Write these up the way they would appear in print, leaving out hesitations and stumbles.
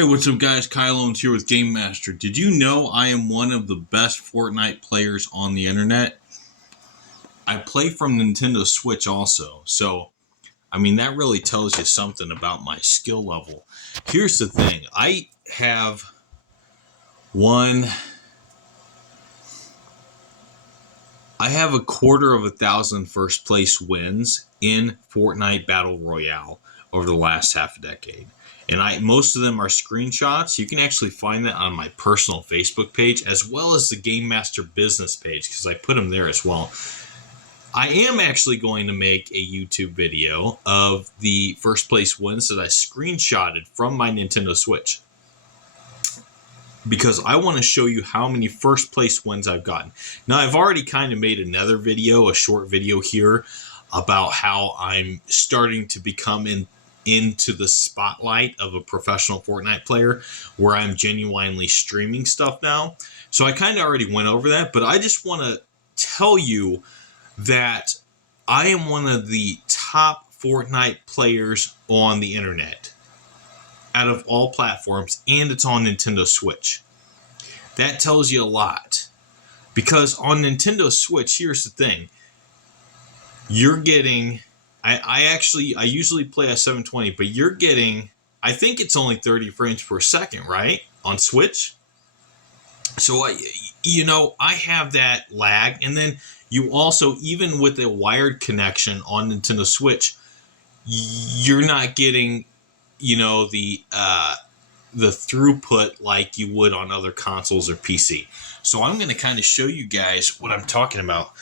Hey, what's up guys? Kyle Owens here with Game Master. Did you know I am one of the best Fortnite players on the internet? I play from Nintendo Switch also, so I mean that really tells you something about my skill level. Here's the thing. Have won I have 250,000 first place wins in Fortnite Battle Royale over the last half a decade. And most of them are screenshots. You can actually find that on my personal Facebook page as well as the Game Master business page because I put them there as well. I am actually going to make a YouTube video of the first place wins that I screenshotted from my Nintendo Switch, because I want to show you how many first place wins I've gotten. Now, I've already kind of made another video, a short video here, about how I'm starting to become into the spotlight of a professional Fortnite player, where I'm genuinely streaming stuff now. So I kind of already went over that, but I just want to tell you that I am one of the top Fortnite players on the internet out of all platforms, and it's on Nintendo Switch. That tells you a lot, because on Nintendo Switch, here's the thing. You're getting, I usually play at 720, but you're getting, I think it's only 30 frames per second, right? On Switch. So, I have that lag. And then you also, even with a wired connection on Nintendo Switch, you're not getting the throughput like you would on other consoles or PC. So I'm going to kind of show you guys what I'm talking about.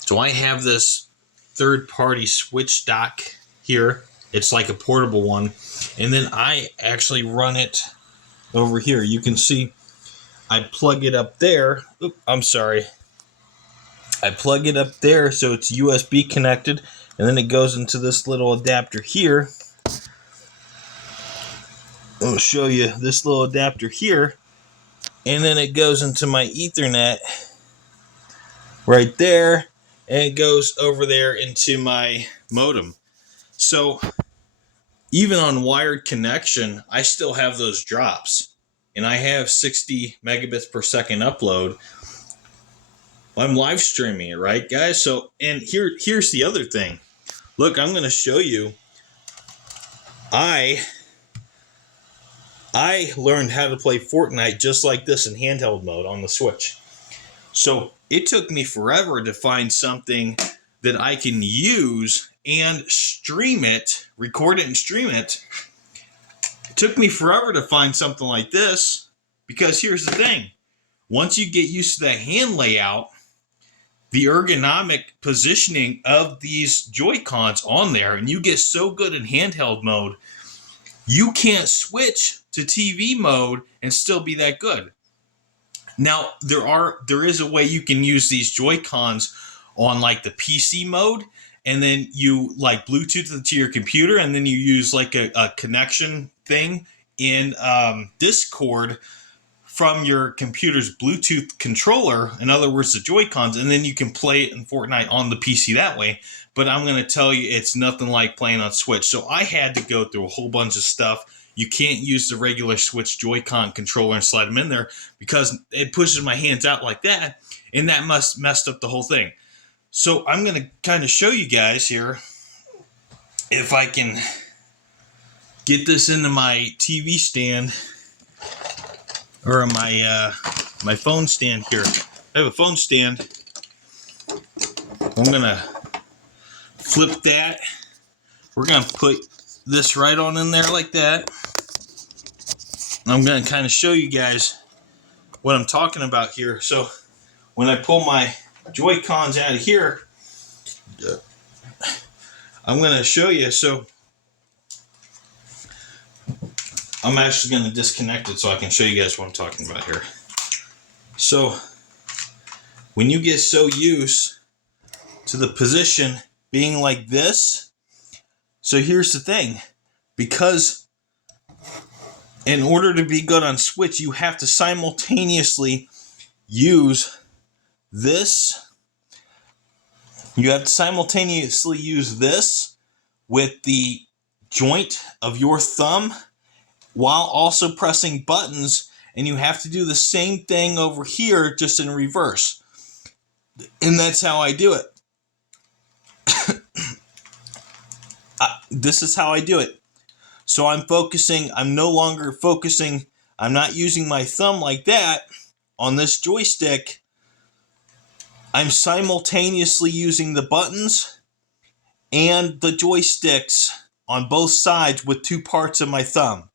So I have this third-party Switch dock here. It's like a portable one. And then I actually run it over here. You can see I plug it up there. Oop, I'm sorry. I plug it up there so it's USB connected. And then it goes into this little adapter here. I'll show you this little adapter here, and then it goes into my Ethernet right there, and it goes over there into my modem. So even on wired connection, I still have those drops, and I have 60 megabits per second upload. I'm live streaming it, right, guys? So, and here's the other thing. Look, I'm going to show you. I learned how to play Fortnite just like this in handheld mode on the Switch. So it took me forever to find something that I can use and stream it, record it and stream it. It took me forever to find something like this, because here's the thing. Once you get used to that hand layout, the ergonomic positioning of these Joy-Cons on there, and you get so good in handheld mode, you can't switch to TV mode and still be that good. Now, there is a way you can use these Joy-Cons on like the PC mode, and then you like Bluetooth it to your computer, and then you use like a connection thing in Discord from your computer's Bluetooth controller, in other words, the Joy-Cons, and then you can play it in Fortnite on the PC that way. But I'm going to tell you, it's nothing like playing on Switch. So I had to go through a whole bunch of stuff. You can't use the regular Switch Joy-Con controller and slide them in there, because it pushes my hands out like that, and that messed up the whole thing. So I'm going to kind of show you guys here if I can get this into my TV stand, or my phone stand here. I have a phone stand. I'm going to flip that. We're going to put this right on in there like that. I'm going to kind of show you guys what I'm talking about here. So when I pull my Joy-Cons out of here, I'm going to show you. So I'm actually going to disconnect it so I can show you guys what I'm talking about here. So when you get so used to the position being like this, so here's the thing. Because in order to be good on Switch, you have to simultaneously use this. You have to simultaneously use this with the joint of your thumb while also pressing buttons, and you have to do the same thing over here, just in reverse. And that's how I do it. This is how I do it. So I'm focusing, I'm no longer focusing, I'm not using my thumb like that on this joystick. I'm simultaneously using the buttons and the joysticks on both sides with two parts of my thumb.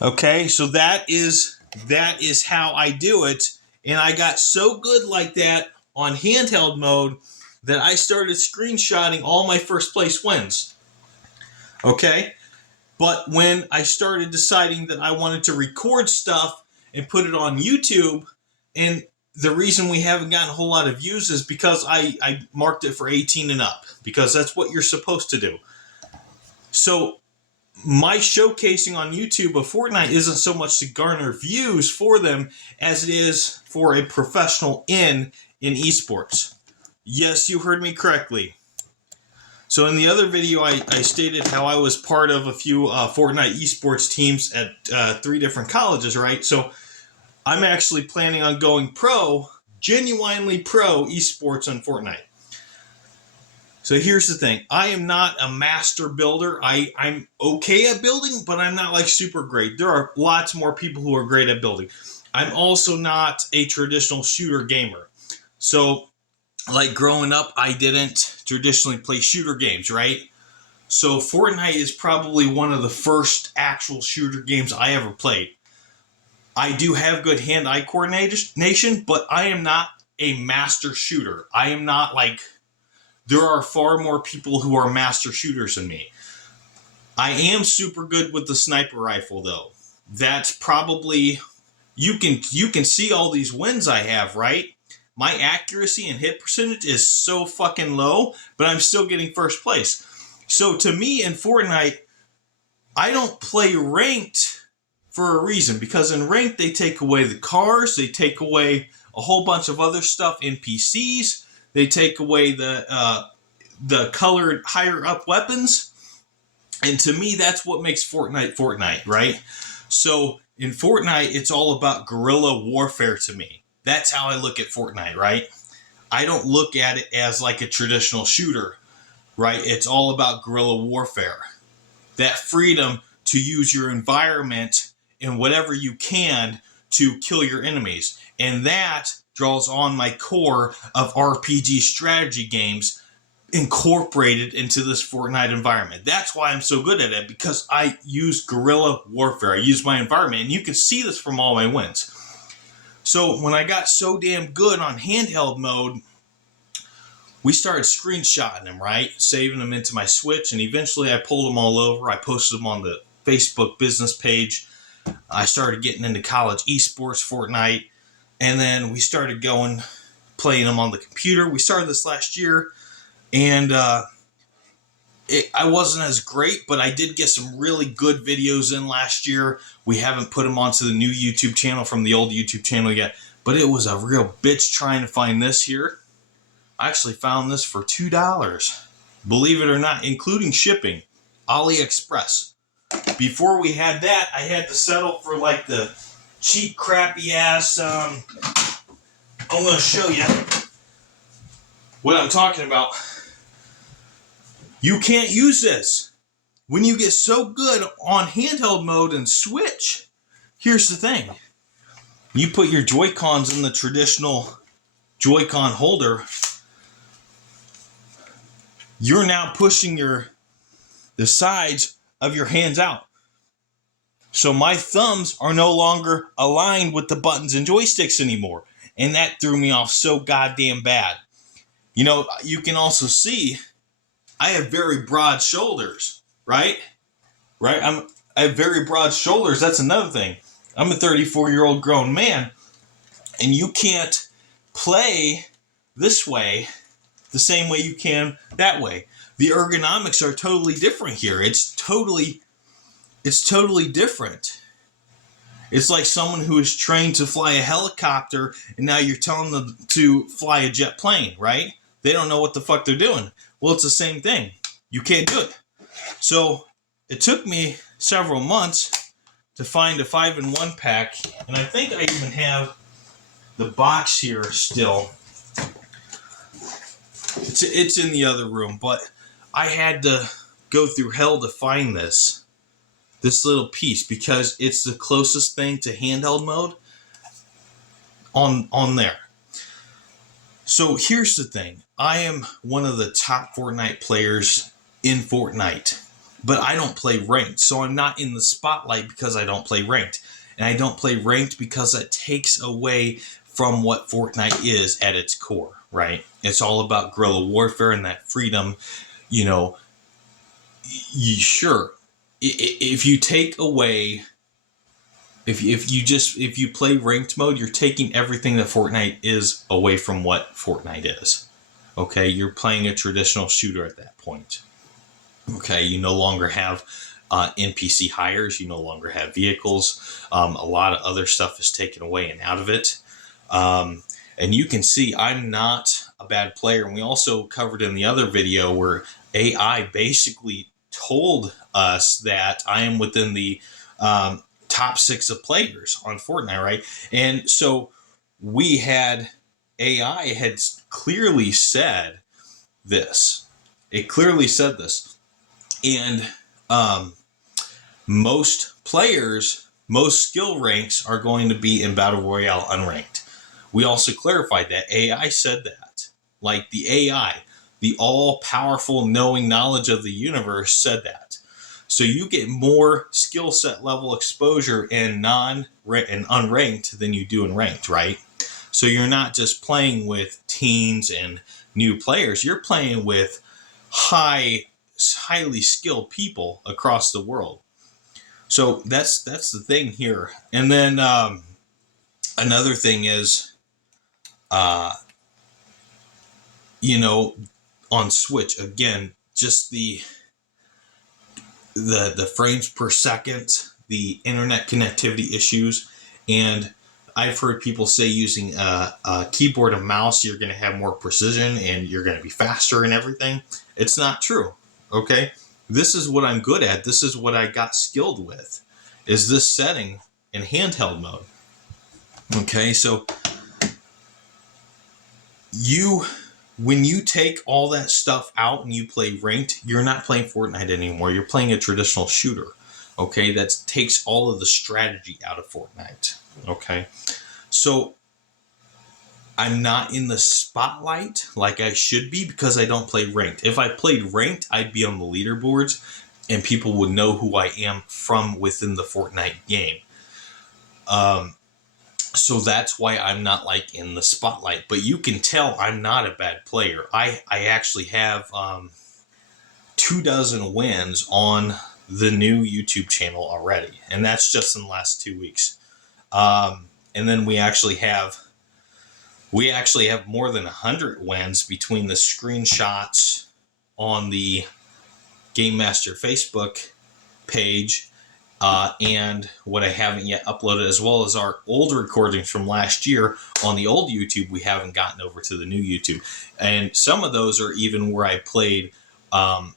Okay, so that is how I do it. And I got so good like that on handheld mode that I started screenshotting all my first place wins. Okay, but when I started deciding that I wanted to record stuff and put it on YouTube, and the reason we haven't gotten a whole lot of views is because I marked it for 18 and up, because that's what you're supposed to do. So my showcasing on YouTube of Fortnite isn't so much to garner views for them as it is for a professional in esports. Yes, you heard me correctly. So in the other video, I stated how I was part of a few Fortnite esports teams at 3 different colleges, right? So I'm actually planning on going pro, genuinely pro esports on Fortnite. So here's the thing. I am not a master builder. I'm okay at building, but I'm not like super great. There are lots more people who are great at building. I'm also not a traditional shooter gamer. So like growing up, I didn't traditionally play shooter games, right? So Fortnite is probably one of the first actual shooter games I ever played. I do have good hand-eye coordination, but I am not a master shooter. I am not like... There are far more people who are master shooters than me. I am super good with the sniper rifle, though. That's probably... You can see all these wins I have, right? My accuracy and hit percentage is so fucking low, but I'm still getting first place. So to me in Fortnite, I don't play ranked for a reason. Because in ranked, they take away the cars, they take away a whole bunch of other stuff, NPCs. They take away the colored higher up weapons. And to me, that's what makes Fortnite, right? So in Fortnite, it's all about guerrilla warfare to me. That's how I look at Fortnite, right? I don't look at it as like a traditional shooter, right? It's all about guerrilla warfare. That freedom to use your environment in whatever you can to kill your enemies. And that draws on my core of RPG strategy games incorporated into this Fortnite environment. That's why I'm so good at it, because I use guerrilla warfare. I use my environment, and you can see this from all my wins. So when I got so damn good on handheld mode, we started screenshotting them, right? Saving them into my Switch, and eventually I pulled them all over. I posted them on the Facebook business page. I started getting into college esports, Fortnite, and then we started playing them on the computer. We started this last year, and I wasn't as great, but I did get some really good videos in last year. We haven't put them onto the new YouTube channel from the old YouTube channel yet, but it was a real bitch trying to find this here. I actually found this for $2, believe it or not, including shipping, AliExpress. Before we had that, I had to settle for like the cheap, crappy ass. I'm going to show you what I'm talking about. You can't use this. When you get so good on handheld mode and Switch, here's the thing. You put your Joy-Cons in the traditional Joy-Con holder, you're now pushing the sides of your hands out. So my thumbs are no longer aligned with the buttons and joysticks anymore. And that threw me off so goddamn bad. You know, you can also see I have very broad shoulders, right? I have very broad shoulders. That's another thing. I'm a 34-year-old grown man, and you can't play this way the same way you can that way. The ergonomics are totally different here. It's totally different. It's like someone who is trained to fly a helicopter, and now you're telling them to fly a jet plane, right? They don't know what the fuck they're doing. Well, it's the same thing. You can't do it. So it took me several months to find a 5-in-1 pack, and I think I even have the box here still. It's in the other room, but I had to go through hell to find this little piece because it's the closest thing to handheld mode on there. So here's the thing. I am one of the top Fortnite players in Fortnite, but I don't play ranked. So I'm not in the spotlight because I don't play ranked. And I don't play ranked because it takes away from what Fortnite is at its core, right? It's all about guerrilla warfare and that freedom. You know, sure, if you take away, if you play ranked mode, you're taking everything that Fortnite is away from what Fortnite is. Okay, you're playing a traditional shooter at that point. Okay, you no longer have NPC hires, you no longer have vehicles. A lot of other stuff is taken away and out of it. And you can see I'm not a bad player. And we also covered in the other video where AI basically told us that I am within the top 6 of players on Fortnite, right? And so we had AI had clearly said this. It clearly said this. And most players, most skill ranks are going to be in Battle Royale unranked. We also clarified that AI said that. Like the AI, the all-powerful knowing knowledge of the universe said that. So you get more skill set level exposure in unranked than you do in ranked, right? So you're not just playing with teens and new players. You're playing with highly skilled people across the world. So that's the thing here. And then another thing is, on Switch, again, just the frames per second, the internet connectivity issues, and I've heard people say using a keyboard and mouse, you're going to have more precision and you're going to be faster and everything. It's not true, okay? This is what I'm good at. This is what I got skilled with, is this setting in handheld mode. Okay, so when you take all that stuff out and you play ranked, you're not playing Fortnite anymore. You're playing a traditional shooter. Okay, that takes all of the strategy out of Fortnite. Okay, so I'm not in the spotlight like I should be because I don't play ranked. If I played ranked, I'd be on the leaderboards and people would know who I am from within the Fortnite game. So that's why I'm not like in the spotlight. But you can tell I'm not a bad player. I actually have 24 wins on the new YouTube channel already. And that's just in the last 2 weeks. And then we actually have more than 100 wins between the screenshots on the Game Master Facebook page and what I haven't yet uploaded, as well as our old recordings from last year on the old YouTube we haven't gotten over to the new YouTube. And some of those are even where I played 2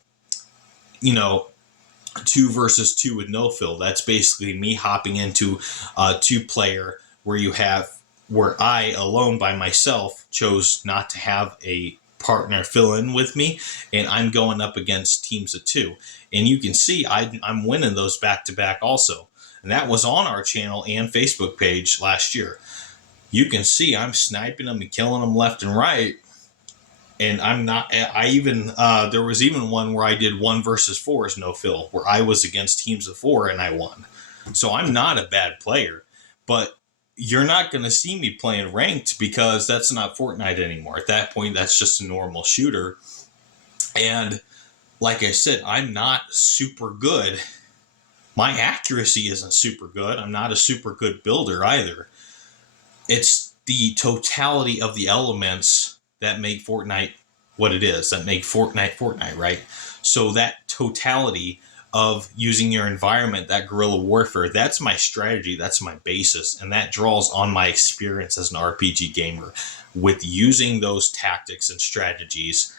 versus 2 with no fill. That's basically me hopping into a 2-player where I alone by myself chose not to have a partner fill in with me, and I'm going up against teams of 2. And you can see I'm winning those back to back also. And that was on our channel and Facebook page last year. You can see I'm sniping them and killing them left and right. And I'm not, there was even one where I did 1 versus 4 as no fill, where I was against teams of 4 and I won. So I'm not a bad player, but you're not going to see me playing ranked because that's not Fortnite anymore. At that point, that's just a normal shooter. And like I said, I'm not super good. My accuracy isn't super good. I'm not a super good builder either. It's the totality of the elements that make Fortnite what it is, that make Fortnite, right? So that totality of using your environment, that guerrilla warfare, that's my strategy, that's my basis, and that draws on my experience as an RPG gamer with using those tactics and strategies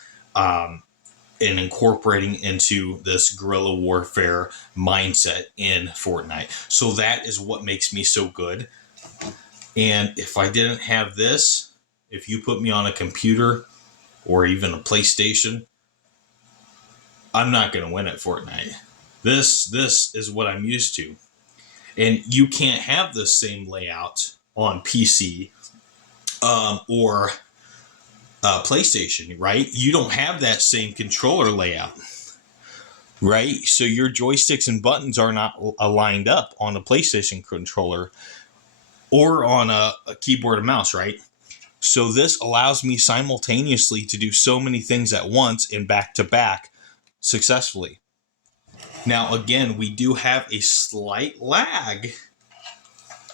and incorporating into this guerrilla warfare mindset in Fortnite. So that is what makes me so good. And if I didn't have this, if you put me on a computer or even a PlayStation, I'm not going to win at Fortnite. This is what I'm used to. And you can't have the same layout on PC or PlayStation, right? You don't have that same controller layout, right? So your joysticks and buttons are not aligned up on a PlayStation controller or on a keyboard and mouse, right? So this allows me simultaneously to do so many things at once and back to back successfully. Now, again, we do have a slight lag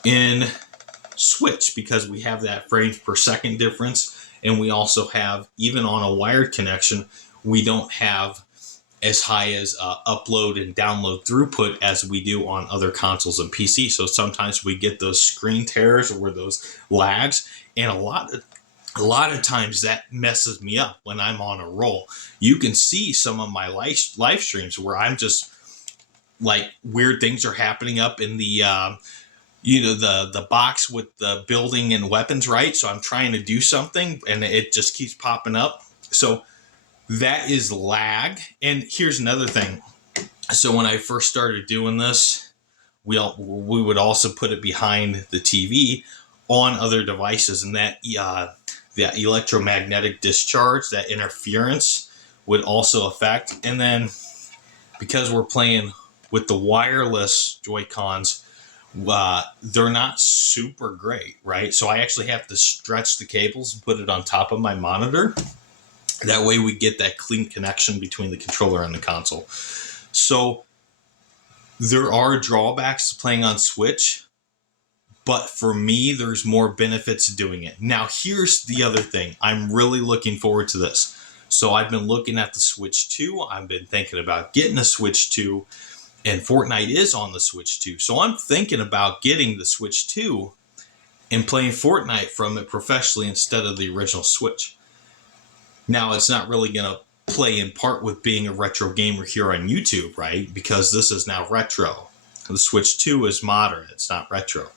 in Switch because we have that frames per second difference. And we also have, even on a wired connection, we don't have as high as upload and download throughput as we do on other consoles and PC. So sometimes we get those screen tears or those lags. And a lot of times that messes me up when I'm on a roll. You can see some of my live streams where I'm just like weird things are happening up in the the box with the building and weapons, right? So I'm trying to do something and it just keeps popping up. So that is lag. And here's another thing. So when I first started doing this, we would also put it behind the TV on other devices, and that the electromagnetic discharge, that interference, would also affect. And then because we're playing with the wireless Joy-Cons, they're not super great, right? So I actually have to stretch the cables and put it on top of my monitor. That way we get that clean connection between the controller and the console. So there are drawbacks to playing on Switch, but for me, there's more benefits to doing it. Now, here's the other thing. I'm really looking forward to this. So I've been looking at the Switch 2. I've been thinking about getting a Switch 2. And Fortnite is on the Switch 2. So I'm thinking about getting the Switch 2 and playing Fortnite from it professionally instead of the original Switch. Now, it's not really going to play in part with being a retro gamer here on YouTube, right? Because this is now retro. The Switch 2 is modern. It's not retro.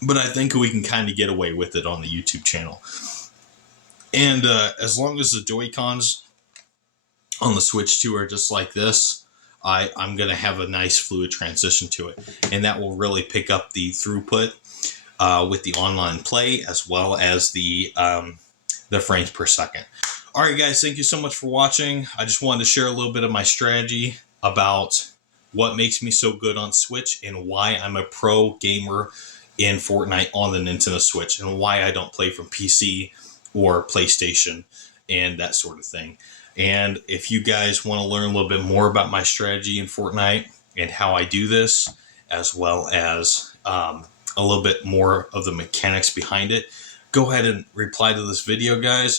But I think we can kind of get away with it on the YouTube channel. And as long as the Joy-Cons on the Switch 2 are just like this, I'm going to have a nice fluid transition to it. And that will really pick up the throughput with the online play as well as the frames per second. All right, guys, thank you so much for watching. I just wanted to share a little bit of my strategy about what makes me so good on Switch and why I'm a pro gamer in Fortnite on the Nintendo Switch and why I don't play from PC or PlayStation and that sort of thing. And if you guys want to learn a little bit more about my strategy in Fortnite and how I do this, as well as a little bit more of the mechanics behind it, go ahead and reply to this video, guys,